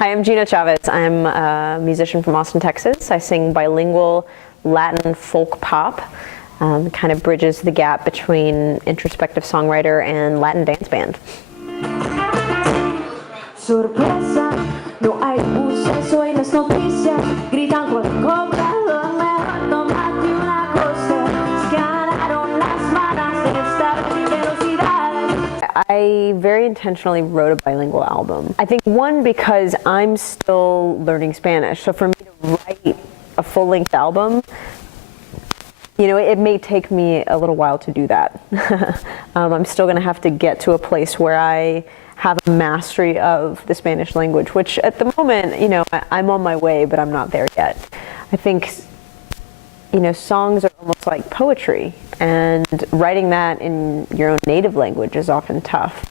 Hi, I'm Gina Chavez. I'm a musician from Austin, Texas. I sing bilingual Latin folk pop. Kind of bridges the gap between introspective songwriter and Latin dance band. Sorpresa, no hay buses, hoy las noticias gritan con comprador, mejor tomate una cosa, ganaron las manos de esta velocidad. I very intentionally wrote a bilingual album. I think one, because I'm still learning Spanish, so for me to write a full-length album, you know, it may take me a little while to do that. I'm still going to have to get to a place where I have a mastery of the Spanish language, which at the moment, you know, I'm on my way, but I'm not there yet. I think, you know, songs are almost like poetry, and writing that in your own native language is often tough,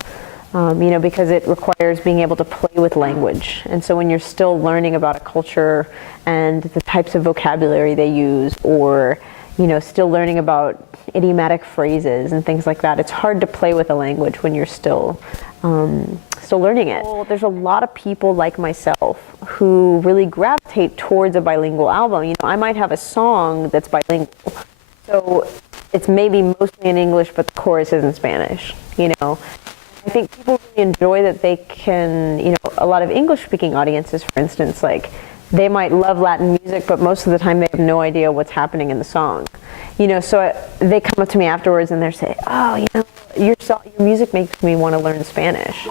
you know, because it requires being able to play with language. And so when you're still learning about a culture and the types of vocabulary they use, or, you know, still learning about idiomatic phrases and things like that, it's hard to play with a language when you're still learning it. There's a lot of people like myself who really gravitate towards a bilingual album. You know, I might have a song that's bilingual, so it's maybe mostly in English, but the chorus is in Spanish, you know. I think people really enjoy that they can, you know, a lot of English-speaking audiences, for instance, like, they might love Latin music, but most of the time they have no idea what's happening in the song. You know, so they come up to me afterwards and they say, oh, you know, your music makes me want to learn Spanish.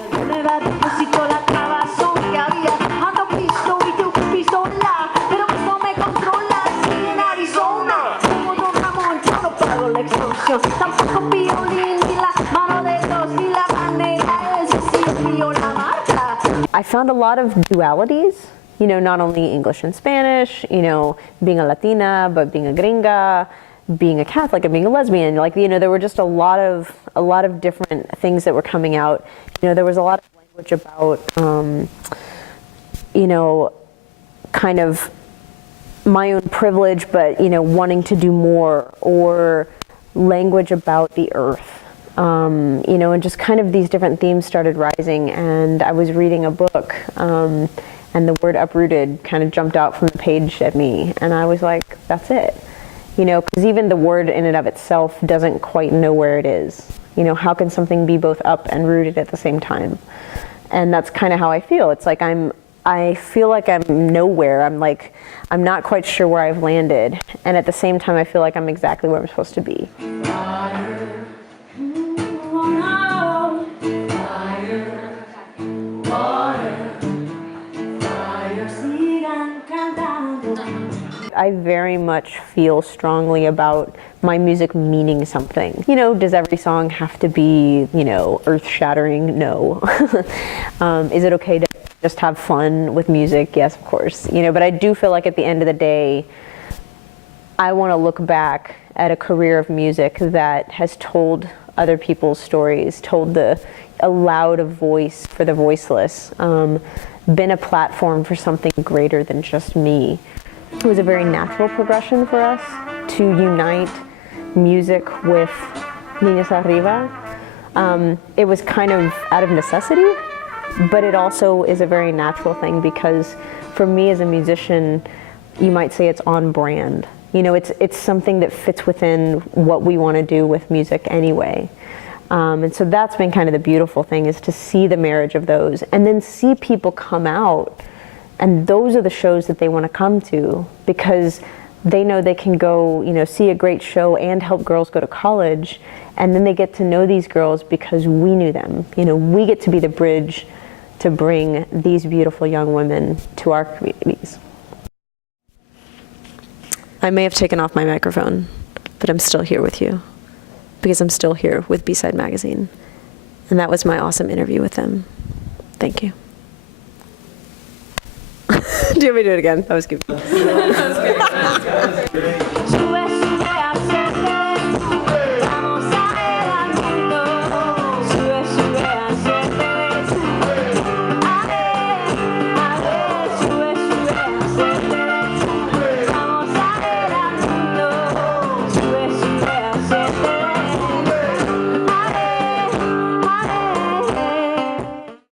I found a lot of dualities, you know, not only English and Spanish, you know, being a Latina, but being a gringa, being a Catholic and being a lesbian. Like, you know, there were just a lot of different things that were coming out. You know, there was a lot of language about, you know, kind of my own privilege, but, you know, wanting to do more, or language about the earth. You know, and just kind of these different themes started rising, and I was reading a book, and the word uprooted kind of jumped out from the page at me, and I was like, that's it. You know, because even the word in and of itself doesn't quite know where it is. You know, how can something be both up and rooted at the same time? And that's kind of how I feel. It's like I feel like I'm nowhere. I'm not quite sure where I've landed. And at the same time, I feel like I'm exactly where I'm supposed to be. I very much feel strongly about my music meaning something. You know, does every song have to be, you know, earth-shattering? No. Is it okay to just have fun with music? Yes, of course. You know, but I do feel like at the end of the day, I want to look back at a career of music that has told other people's stories, allowed a voice for the voiceless, been a platform for something greater than just me. It was a very natural progression for us to unite music with Niñas Arriba. It was kind of out of necessity, but it also is a very natural thing, because for me as a musician, you might say it's on brand. You know, it's something that fits within what we want to do with music anyway. And so that's been kind of the beautiful thing, is to see the marriage of those, and then see people come out. And those are the shows that they want to come to, because they know they can go, you know, see a great show and help girls go to college. And then they get to know these girls because we knew them. You know, we get to be the bridge to bring these beautiful young women to our communities. I may have taken off my microphone, but I'm still here with you, because I'm still here with B-Side Magazine. And that was my awesome interview with them. Thank you. Do you want me to do it again? That was good. That was good.